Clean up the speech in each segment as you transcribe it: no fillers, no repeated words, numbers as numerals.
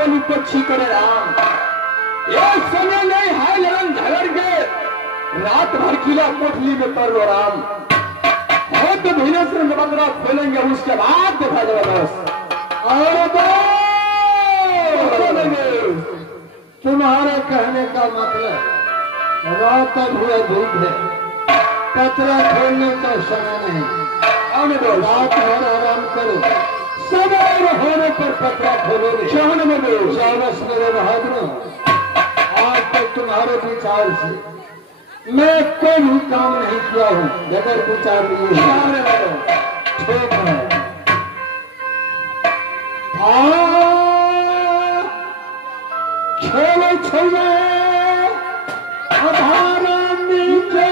Flu पक्षी करे राम। ये समय नहीं है लड़न झगड़ के रात भर किला कोठली में कर लो राम। हो तो महीने से निबंधना खोलेंगे उसके बाद देखा जाएगा बस। तुम्हारे कहने का मतलब रात हुए धूप है, पतरा खोलने का समय नहीं। रात भर आराम करो, सवेरे होने पर पतरा खोलोगे। शहन में दो शाबाश मेरे बहादुरों। आज तक तुम्हारे विचार से मैं कोई भी काम नहीं किया हूँ बगैर विचार लिए। ठीक है। खेले छोड़े अधारा नीचे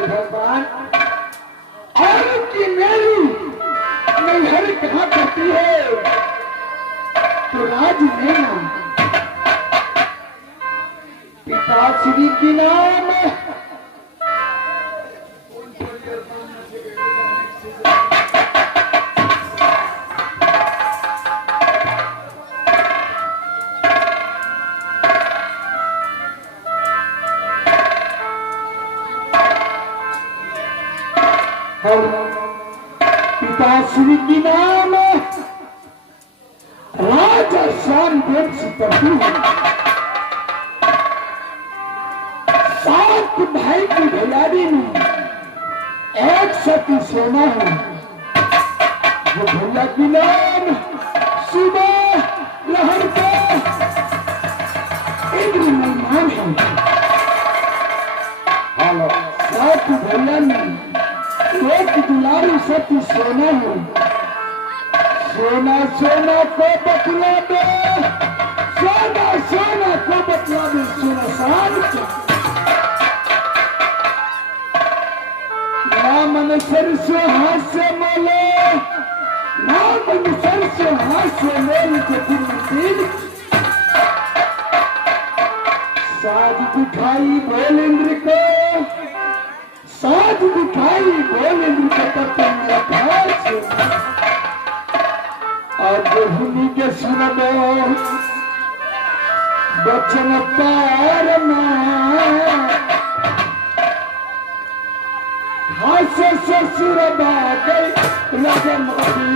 भगवान और की मेरी नैहर कहाँ करती है तो राज लेना पिताश्री की नाम पिताश्री की नाम राजा श्याम देव सिद्धि सात भाई की भैयारी में एक सती सेना है वो भैया की नाम सुबह लहर का इंद्र मेहमान है। सात भैया में एक दुलारी सती सोना है। सोना सोना को बतला दे सोना सोना को बतला दे सोना साल के ना मन सरसों हाथ से मोले ना मन सरसों हाथ से मोले के दिल साज दिखाई भोलेंद्र को साज दिखाई भोलेंद्र को तत्व और बहुनी के सुन दो बचन पैर में हाथ से ससुर बागई लगन होती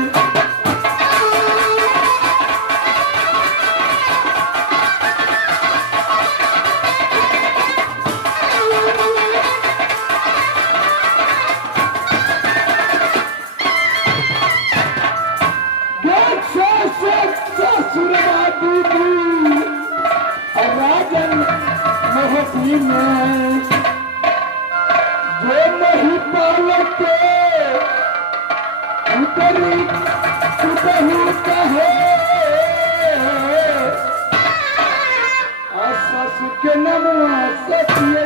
में जो नहीं पालते उतरी उतरी कहे ससु के नमवा सतिये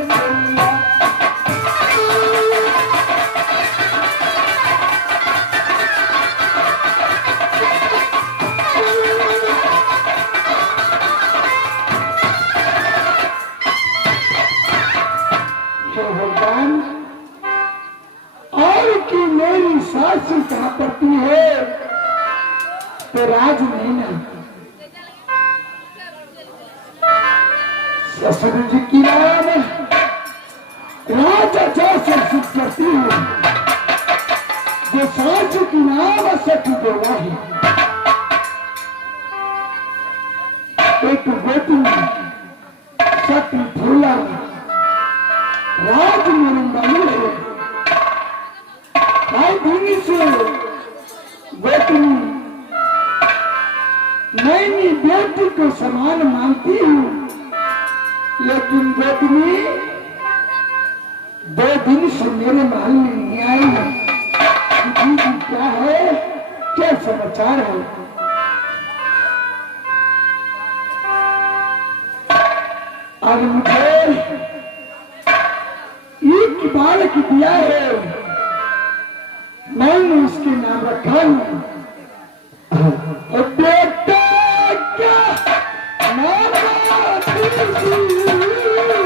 नैया सासु कहाँ पड़ती है तो राज नैना ससुर जी की नाम राजा जैसे सुख करती है जो सासु की नाम सती देवा है। एक बेटी सती फूला राज मुरंबाई है भूमि से बेटी नैनी बेटी को समान मानती हूँ लेकिन बेटी 2 दिन से मेरे महल में नहीं आई है। क्या है क्या समाचार है और मुझे एक बालक दिया है मैंने उसके नाम रखा बेटा क्या नाम बोलो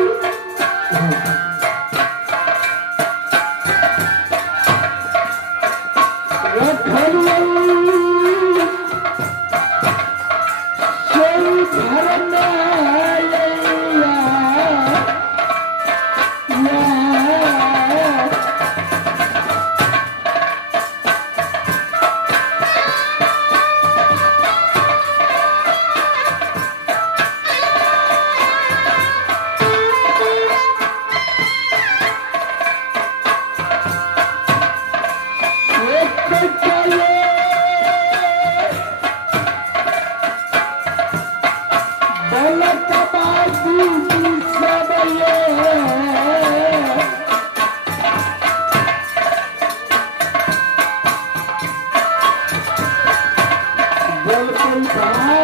दूती सब ये बिल्कुल